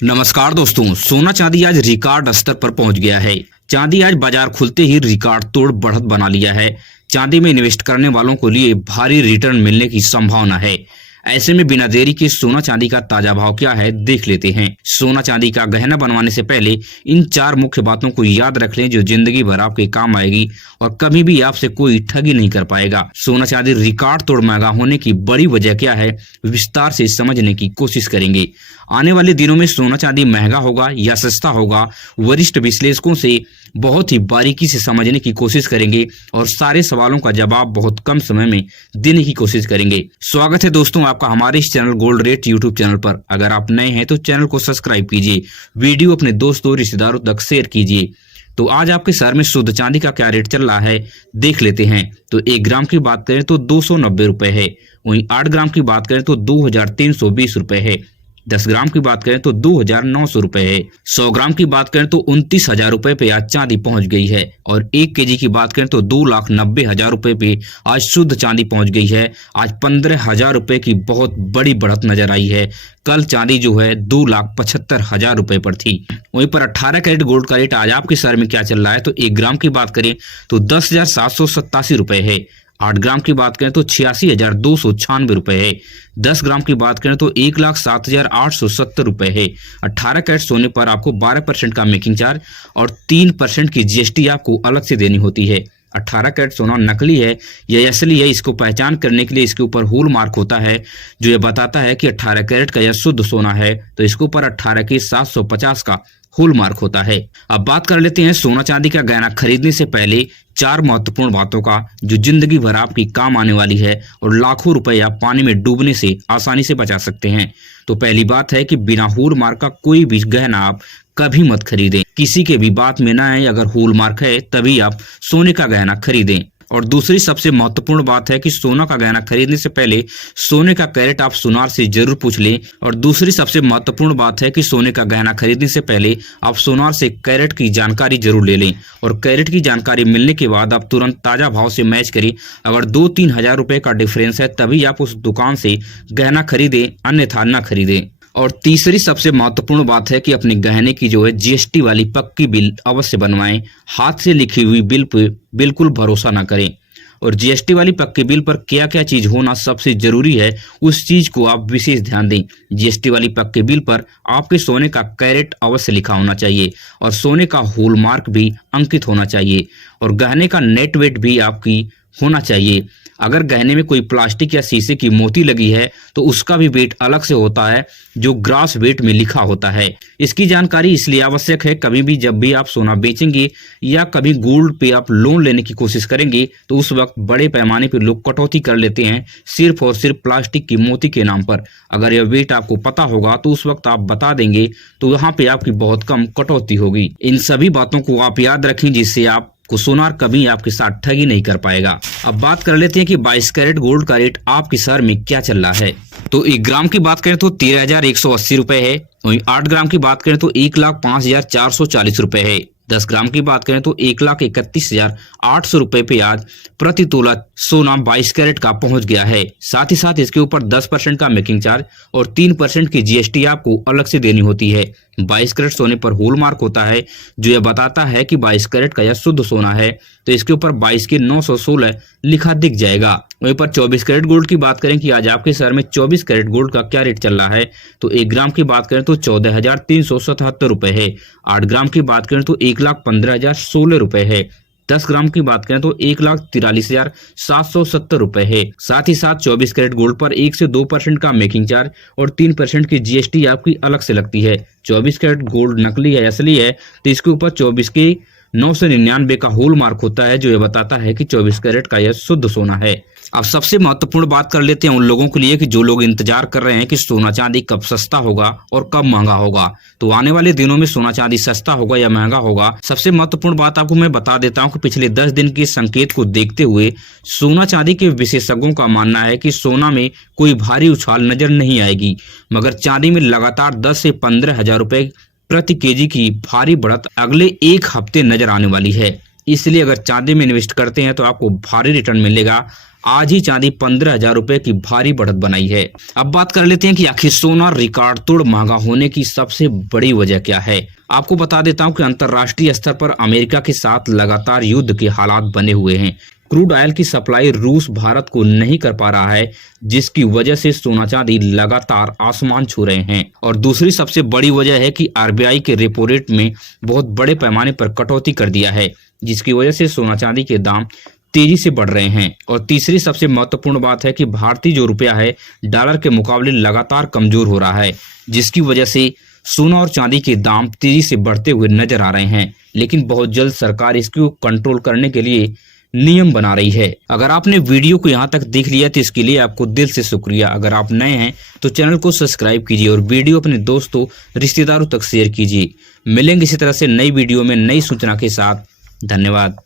नमस्कार दोस्तों, सोना चांदी आज रिकॉर्ड स्तर पर पहुंच गया है। चांदी आज बाजार खुलते ही रिकॉर्ड तोड़ बढ़त बना लिया है। चांदी में इन्वेस्ट करने वालों को लिए भारी रिटर्न मिलने की संभावना है। ऐसे में बिना देरी के सोना चांदी का ताजा भाव क्या है देख लेते हैं। सोना चांदी का गहना बनवाने से पहले इन 4 मुख्य बातों को याद रख लें जो जिंदगी भर आपके काम आएगी और कभी भी आपसे कोई ठगी नहीं कर पाएगा। सोना चांदी रिकॉर्ड तोड़ महंगा होने की बड़ी वजह क्या है, विस्तार से समझने की कोशिश करेंगे। आने वाले दिनों में सोना चांदी महंगा होगा या सस्ता होगा, वरिष्ठ विश्लेषकों से बहुत ही बारीकी से समझने की कोशिश करेंगे और सारे सवालों का जवाब बहुत कम समय में देने की कोशिश करेंगे। स्वागत है दोस्तों आपका हमारे इस channel gold rate YouTube channel पर। अगर आप नए हैं तो चैनल को सब्सक्राइब कीजिए, वीडियो अपने दोस्तों रिश्तेदारों तक शेयर कीजिए। तो आज आपके शहर में शुद्ध चांदी का क्या रेट चल रहा है देख लेते हैं। तो 1 ग्राम की बात करें तो 290 रुपए है। वहीं 8 ग्राम की बात करें तो 2320 रुपए है। 10 ग्राम की बात करें तो 2900 रुपए है। 100 ग्राम की बात करें तो 29,000 रुपए पे आज चांदी पहुंच गई है। और 1 केजी की बात करें तो 2,90,000 रुपए पे आज शुद्ध चांदी पहुंच गई है। आज 15,000 रुपए की बहुत बड़ी बढ़त नजर आई है। कल चांदी जो है 2,75,000 रुपए पर थी। वहीं पर 18 कैरेट गोल्ड का रेट आज आपके शहर में क्या चल रहा है तो 1 ग्राम की बात करें तो 10,787 रुपए है। 8 ग्राम की बात करें तो 86,296 रुपए है। 10 ग्राम की बात करें तो 1,07,870 रुपए है। 18 कैरेट सोने पर आपको 12% का मेकिंग चार्ज और 3% की जीएसटी आपको अलग से देनी होती है। 18 कैरेट सोना नकली है या असली है, इसको पहचान करने के लिए इसके ऊपर होल मार्क होता है जो ये बताता है कि 18 कैरेट का यह शुद्ध सोना है। तो इसके ऊपर 18 के 750 का होल मार्क होता है। अब बात कर लेते हैं सोना चांदी का गहना खरीदने से पहले 4 महत्वपूर्ण बातों का जो जिंदगी भर आपकी काम आने वाली है और लाखों रुपए आप पानी में डूबने से आसानी से बचा सकते हैं। तो पहली बात है कि बिना होल मार्क का कोई भी गहना आप कभी मत खरीदें। किसी के भी बात में ना आए, अगर होल मार्क है तभी आप सोने का गहना खरीदें। और दूसरी सबसे महत्वपूर्ण बात है कि सोना का गहना खरीदने से पहले सोने का कैरेट आप सुनार से जरूर पूछ लें। और दूसरी सबसे महत्वपूर्ण बात है कि सोने का गहना खरीदने से पहले आप सोनार से कैरेट की जानकारी जरूर ले लें। और कैरेट की जानकारी मिलने के बाद आप तुरंत ताजा भाव से मैच करें। अगर 2-3 हजार रुपए का डिफरेंस है तभी आप उस दुकान से गहना खरीदें, अन्यथा न खरीदें। और तीसरी सबसे महत्वपूर्ण बात है कि अपने गहने की जो है जीएसटी वाली पक्की बिल अवश्य बनवाएं। हाथ से लिखी हुई बिल पे बिल्कुल भरोसा ना करें। और जीएसटी वाली पक्की बिल पर क्या क्या चीज होना सबसे जरूरी है उस चीज को आप विशेष ध्यान दें। जीएसटी वाली पक्की बिल पर आपके सोने का कैरेट अवश्य लिखा होना चाहिए और सोने का होल मार्क भी अंकित होना चाहिए और गहने का नेट वेट भी आपकी होना चाहिए। अगर गहने में कोई प्लास्टिक या शीशे की मोती लगी है तो उसका भी वेट अलग से होता है जो ग्रास वेट में लिखा होता है। इसकी जानकारी इसलिए आवश्यक है कभी भी जब भी आप सोना बेचेंगे या कभी गोल्ड पे आप लोन लेने की कोशिश करेंगे तो उस वक्त बड़े पैमाने पर लोग कटौती कर लेते हैं सिर्फ और सिर्फ प्लास्टिक की मोती के नाम पर। अगर यह वेट आपको पता होगा तो उस वक्त आप बता देंगे तो यहाँ पे आपकी बहुत कम कटौती होगी। इन सभी बातों को आप याद रखें जिससे आप को सोनार कभी आपके साथ ठगी नहीं कर पाएगा। अब बात कर लेते हैं कि 22 कैरेट गोल्ड का रेट आपके शहर में क्या चल रहा है। तो 1 ग्राम की बात करें तो 13,180 रुपए है। वहीं 8 ग्राम की बात करें तो 1,05,440 रुपए है। 10 ग्राम की बात करें तो 1,31,800 रुपए पे आज प्रति तोला सोना 22 कैरेट का पहुंच गया है। साथ ही साथ इसके ऊपर 10% का मेकिंग चार्ज और 3% की जीएसटी आपको अलग से देनी होती है। 22 कैरेट सोने पर होल मार्क होता है जो यह बताता है कि 22 कैरेट का यह शुद्ध सोना है। तो इसके ऊपर 22 के 916 लिखा दिख जाएगा। वहीं पर 24 कैरेट गोल्ड की बात करें कि आज आपके शहर में 24 कैरेट गोल्ड का क्या रेट चल रहा है तो 1 ग्राम की बात करें तो 14,377 रुपए है। 8 ग्राम की बात करें तो 1,15,016 रुपए है। 10 ग्राम की बात करें तो 1,43,770 रुपए है। साथ ही साथ 24 कैरेट गोल्ड पर 1 से 2% का मेकिंग चार्ज और 3% की जीएसटी आपकी अलग से लगती है। 24 कैरेट गोल्ड नकली है असली है तो इसके ऊपर 24 के 999 का होल मार्क होता है जो ये बताता है कि 24 कैरेट का यह शुद्ध सोना है। अब सबसे महत्वपूर्ण बात कर लेते हैं उन लोगों के लिए कि जो लोग इंतजार कर रहे हैं कि सोना चांदी कब सस्ता होगा और कब महंगा होगा। तो आने वाले दिनों में सोना चांदी सस्ता होगा या महंगा होगा, सबसे महत्वपूर्ण बात आपको मैं बता देता हूं कि पिछले 10 दिन के संकेत को देखते हुए सोना चांदी के विशेषज्ञों का मानना है कि सोना में कोई भारी उछाल नजर नहीं आएगी, मगर चांदी में लगातार 10 से 15 हजार रुपए प्रति केजी की भारी बढ़त अगले 1 हफ्ते नजर आने वाली है। इसलिए अगर चांदी में इन्वेस्ट करते हैं तो आपको भारी रिटर्न मिलेगा। आज ही चांदी 15,000 रुपए की भारी बढ़त बनाई है। अब बात कर लेते हैं कि आखिर सोना रिकॉर्ड तोड़ महंगा होने की सबसे बड़ी वजह क्या है। आपको बता देता हूं कि अंतर्राष्ट्रीय स्तर पर अमेरिका के साथ लगातार युद्ध के हालात बने हुए हैं। क्रूड ऑयल की सप्लाई रूस भारत को नहीं कर पा रहा है, जिसकी वजह से सोना चांदी लगातार आसमान छू रहे हैं। और दूसरी सबसे बड़ी वजह है कि आरबीआई के रेपो रेट में बहुत बड़े पैमाने पर कटौती कर दिया है, जिसकी वजह से सोना चांदी के दाम तेजी से बढ़ रहे हैं। और तीसरी सबसे महत्वपूर्ण बात है कि भारतीय जो रुपया है डॉलर के मुकाबले लगातार कमजोर हो रहा है, जिसकी वजह से सोना और चांदी के दाम तेजी से बढ़ते हुए नजर आ रहे हैं। लेकिन बहुत जल्द सरकार इसको कंट्रोल करने के लिए नियम बना रही है। अगर आपने वीडियो को यहाँ तक देख लिया तो इसके लिए आपको दिल से शुक्रिया। अगर आप नए हैं तो चैनल को सब्सक्राइब कीजिए और वीडियो अपने दोस्तों रिश्तेदारों तक शेयर कीजिए। मिलेंगे इसी तरह से नई वीडियो में नई सूचना के साथ। धन्यवाद।